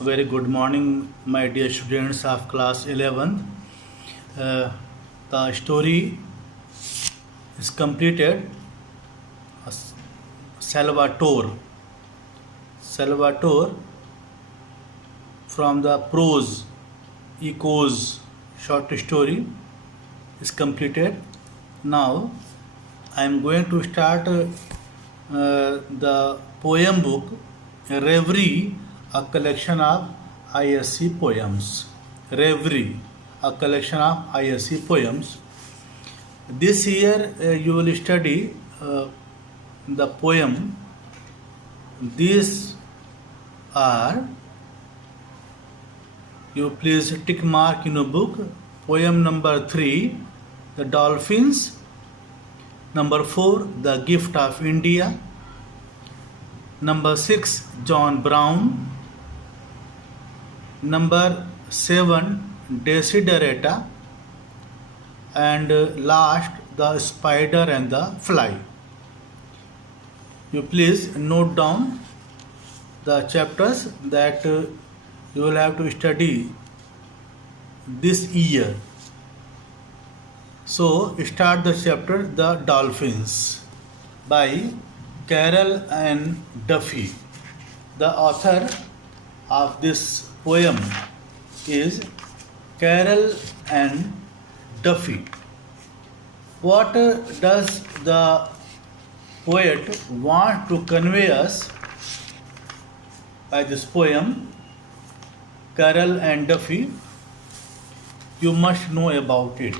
Very good morning, my dear students of class 11th. The story is completed. Salvatore. Salvatore from the prose echoes short story is completed. Now I am going to start the poem book Reverie, a collection of ISC poems. Reverie, a collection of ISC poems. This year you will study the poem. These are, you please tick mark in a book. Poem number 3, The Dolphins. Number 4, The Gift of India. Number 6, John Brown. Number 7, Desiderata. And last, The Spider and the Fly. You please note down the chapters that you will have to study this year. So start the chapter The Dolphins by Carroll and Duffy. The author of this poem is Carroll and Duffy. What does the poet want to convey us by this poem? Carroll and Duffy, you must know about it.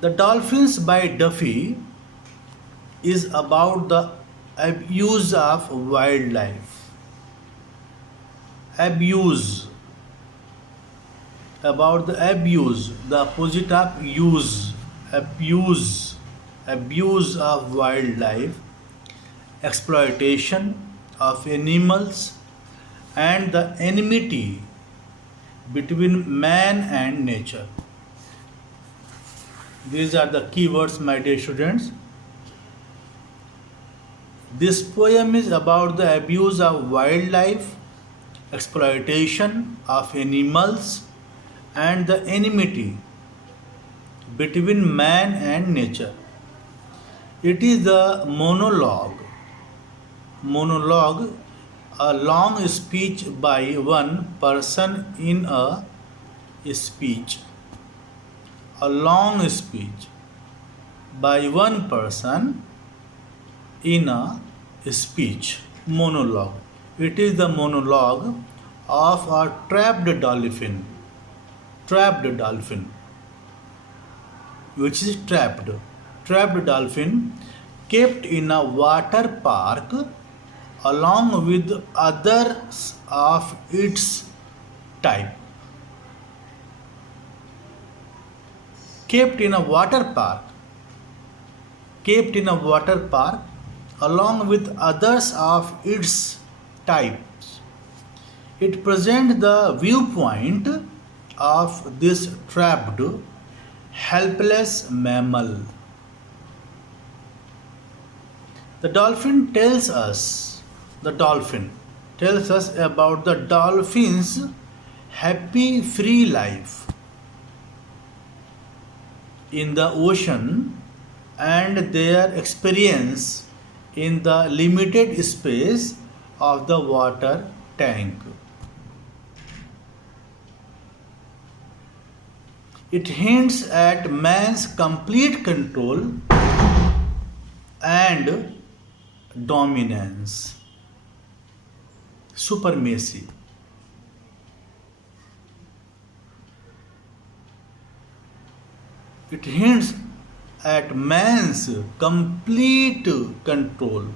The Dolphins by Duffy is about the abuse of wildlife. Abuse. About the abuse, the opposite of use. Abuse. Abuse of wildlife, exploitation of animals, and the enmity between man and nature. These are the keywords, my dear students. This poem is about the abuse of wildlife, exploitation of animals, and the enmity between man and nature. It is a monologue, a long speech by one person in a speech. A long speech by one person in a speech. Monologue. It is the monologue of a trapped dolphin. Trapped dolphin. Which is trapped. Trapped dolphin kept in a water park along with others of its type. Kept in a water park along with others of its types. It presents the viewpoint of this trapped, helpless mammal. The dolphin tells us about the dolphin's happy free life in the ocean and their experience in the limited space of the water tank. It hints at man's complete control and dominance, supremacy. It hints at man's complete control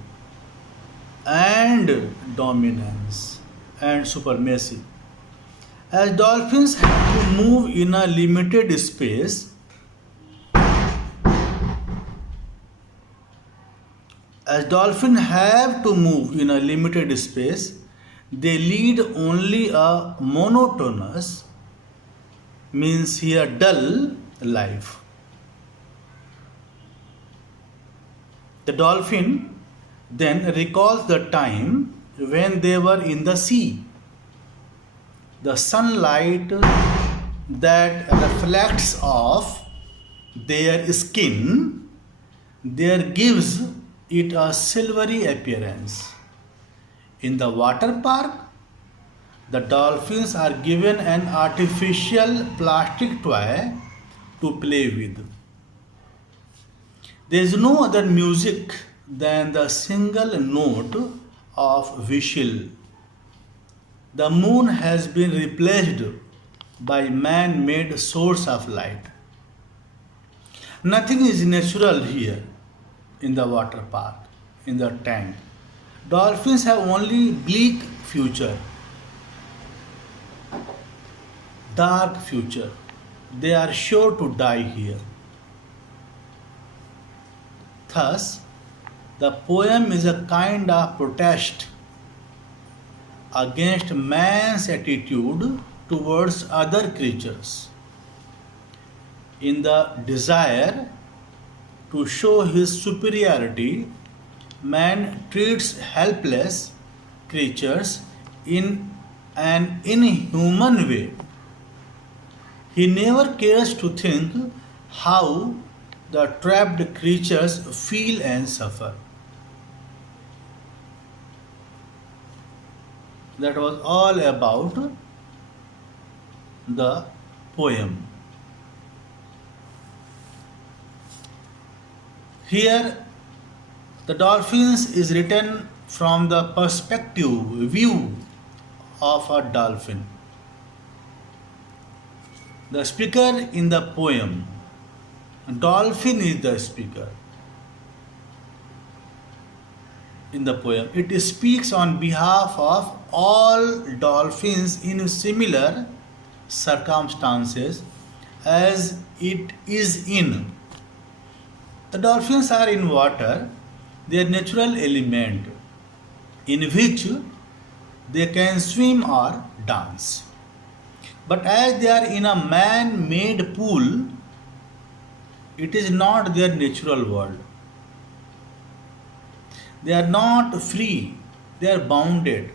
and dominance and supremacy. As dolphins have to move in a limited space, they lead only a monotonous, means here dull life. The dolphin then recalls the time when they were in the sea. The sunlight that reflects off their skin there gives it a silvery appearance. In the water park, the dolphins are given an artificial plastic toy to play with. There is no other music than the single note of whistle. The moon has been replaced by man-made source of light. Nothing is natural here in the water park, in the tank. Dolphins have only bleak future, dark future. They are sure to die here. Thus, the poem is a kind of protest against man's attitude towards other creatures. In the desire to show his superiority, man treats helpless creatures in an inhuman way. He never cares to think how the trapped creatures feel and suffer. That was all about the poem. Here, the dolphins is written from the perspective, view of a dolphin. The speaker in the poem, dolphin is the speaker in the poem. It speaks on behalf of all dolphins in similar circumstances as it is in. The dolphins are in water, their natural element, in which they can swim or dance. But as they are in a man-made pool, it is not their natural world. They are not free, they are bounded.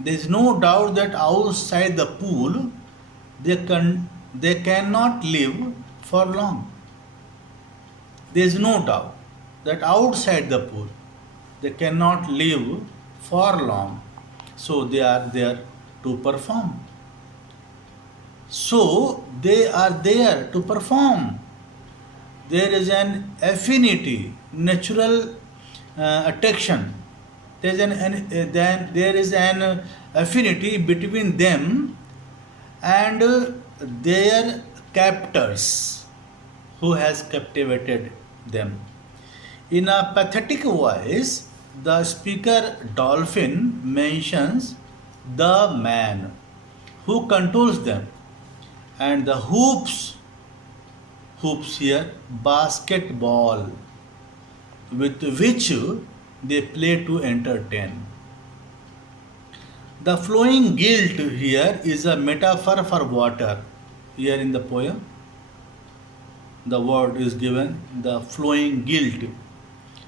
There is no doubt that outside the pool they cannot live for long. There is no doubt that outside the pool they cannot live for long. So they are there to perform. So they are there to perform. There is an affinity, natural attraction. There is an affinity between them and their captors who has captivated them. In a pathetic voice, the speaker dolphin mentions the man who controls them and the hoops here, basketball, with which they play to entertain. The flowing guilt here is a metaphor for water. Here in the poem, the word is given, the flowing guilt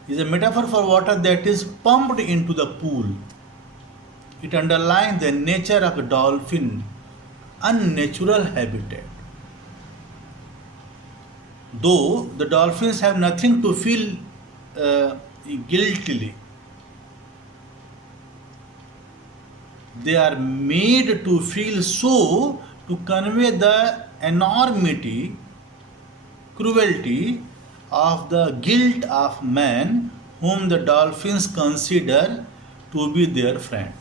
is a metaphor for water that is pumped into the pool. It underlines the nature of the dolphin, unnatural habitat. Though the dolphins have nothing to feel guiltily, they are made to feel so to convey the enormity, cruelty of the guilt of man whom the dolphins consider to be their friend.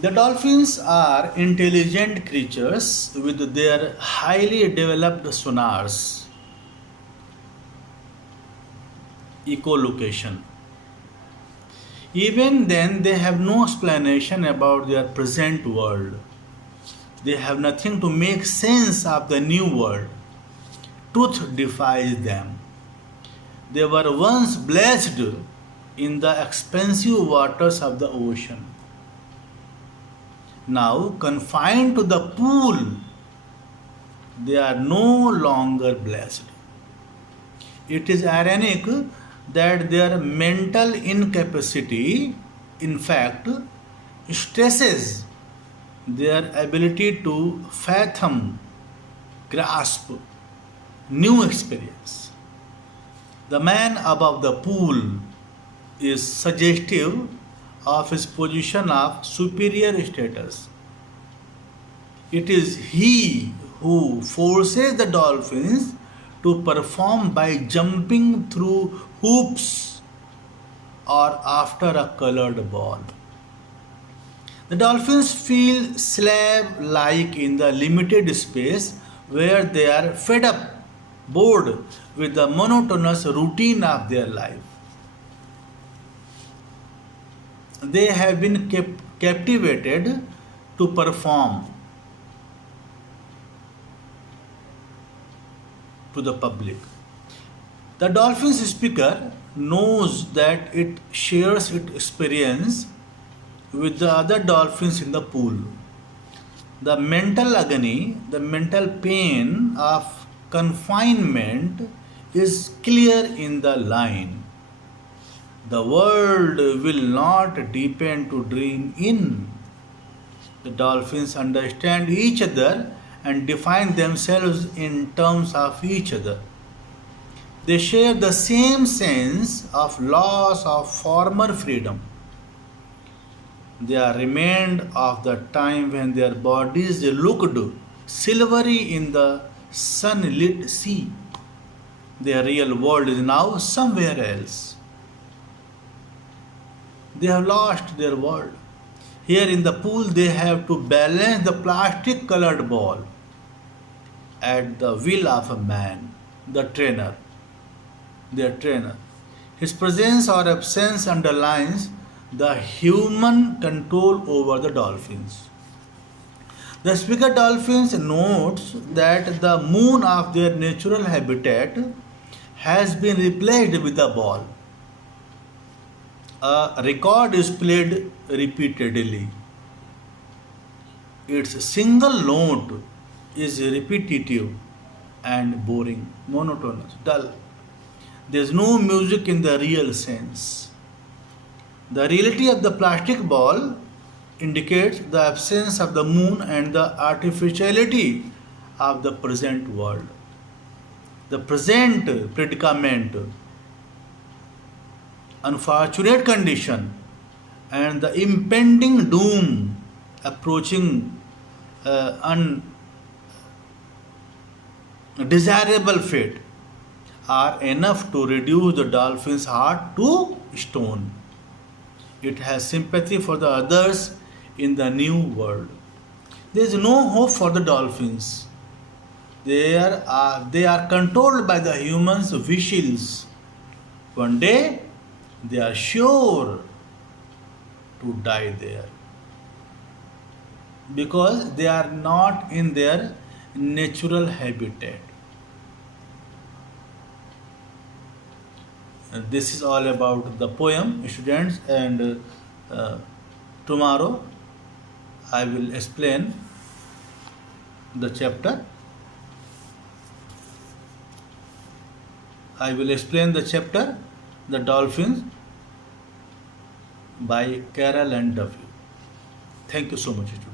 The dolphins are intelligent creatures with their highly developed sonars, echolocation. Even then, they have no explanation about their present world. They have nothing to make sense of the new world. Truth defies them. They were once blessed in the expansive waters of the ocean. now confined to the pool, they are no longer blessed. It is ironic that their mental incapacity, in fact, stresses their ability to fathom, grasp new experience. The man above the pool is suggestive of his position of superior status. It is he who forces the dolphins to perform by jumping through hoops or after a colored ball. The dolphins feel slave like in the limited space where they are fed up, bored with the monotonous routine of their life. They have been captivated to perform to the public. The dolphin's speaker knows that it shares its experience with the other dolphins in the pool. The mental agony, the mental pain of confinement is clear in the line. The world will not deepen to dream in. The dolphins understand each other and define themselves in terms of each other. They share the same sense of loss of former freedom. They are remained of the time when their bodies looked silvery in the sunlit sea. Their real world is now somewhere else. They have lost their world. Here in the pool, they have to balance the plastic colored ball at the will of a man, the trainer, their trainer. His presence or absence underlines the human control over the dolphins. The speaker dolphins notes that the moon of their natural habitat has been replaced with a ball. A record is played repeatedly. Its single note is repetitive and boring, monotonous, dull. There is no music in the real sense. The reality of the plastic ball indicates the absence of the moon and the artificiality of the present world. The present predicament, unfortunate condition, and the impending doom approaching undesirable fate are enough to reduce the dolphin's heart to stone. It has sympathy for the others in the new world. There is no hope for the dolphins. They are controlled by the humans' wishes. One day, they are sure to die there because they are not in their natural habitat. And this is all about the poem, students, and tomorrow I will explain the chapter. I will explain the chapter, The Dolphins, by Carol and Duffy. Thank you so much, students.